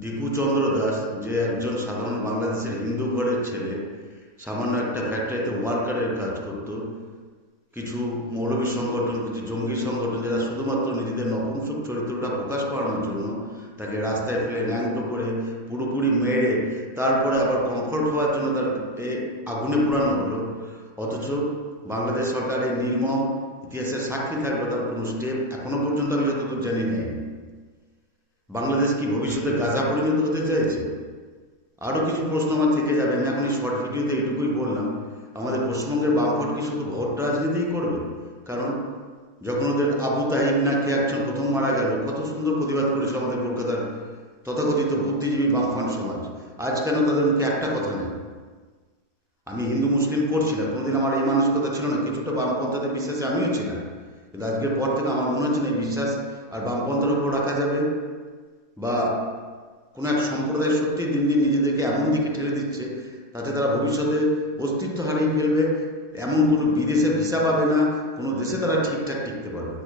দীপু চন্দ্র দাস, যে একজন সাধারণ বাংলাদেশের হিন্দু ঘরের ছেলে, সামান্য একটা ফ্যাক্টরিতে ওয়ার্কারের কাজ করত। কিছু মৌলবী সংগঠন, কিছু জঙ্গি সংগঠন, যারা শুধুমাত্র নিজেদের নপুংসক চরিত্রটা প্রকাশ করানোর জন্য তাকে রাস্তায় ফেলে ন্যাংটো করে পুরোপুরি মেরে তারপরে আবার কমফোর্ট হওয়ার জন্য তার আগুনে পোড়ানো হলো। অথচ বাংলাদেশ সরকার এই নির্মম ইতিহাসের সাক্ষী থাকবে, তার কোনো স্টেপ এখনো পর্যন্ত আমি যতদূর জানি নেই। বাংলাদেশ কি ভবিষ্যতে গাজা পরিণত হতে চাইছে? আরও কিছু প্রশ্ন আমার থেকে যাবে। আমি এখন এই শর্ট ভিডিওতে এটুকুই বললাম, আমাদের পশ্চিমবঙ্গের বামফ্রন্ট কি শুধু ভোট রাজনীতিই করবে? কারণ যখন ওদের আবু তাহিব না কে একজন প্রথম মারা গেল, কত সুন্দর প্রতিবাদ করেছিল আমাদের কলকাতার তথাকথিত বুদ্ধিজীবী বামফ্রন্ট সমাজ। আজ কেন তাদের মুখে একটা কথা নেই? আমি হিন্দু মুসলিম করছি না, কোনোদিন আমার এই মানসিকতা ছিল না, কিছুটা বামপন্থাতে বিশ্বাসে আমিও ছিলাম, কিন্তু আজকের পর থেকে আমার মনে হচ্ছে না এই বিশ্বাস আর বামপন্থার উপর রাখা যাবে, বা কোনো এক সম্প্রদায় সত্যি দিন দিন নিজেদেরকে এমন দিকে ঠেলে দিচ্ছে তাতে তারা ভবিষ্যতে অস্তিত্ব হারিয়ে ফেলবে। এমন কোনো বিদেশের ভিসা পাবে না, কোনো দেশে তারা ঠিকঠাক টিকতে পারবে না।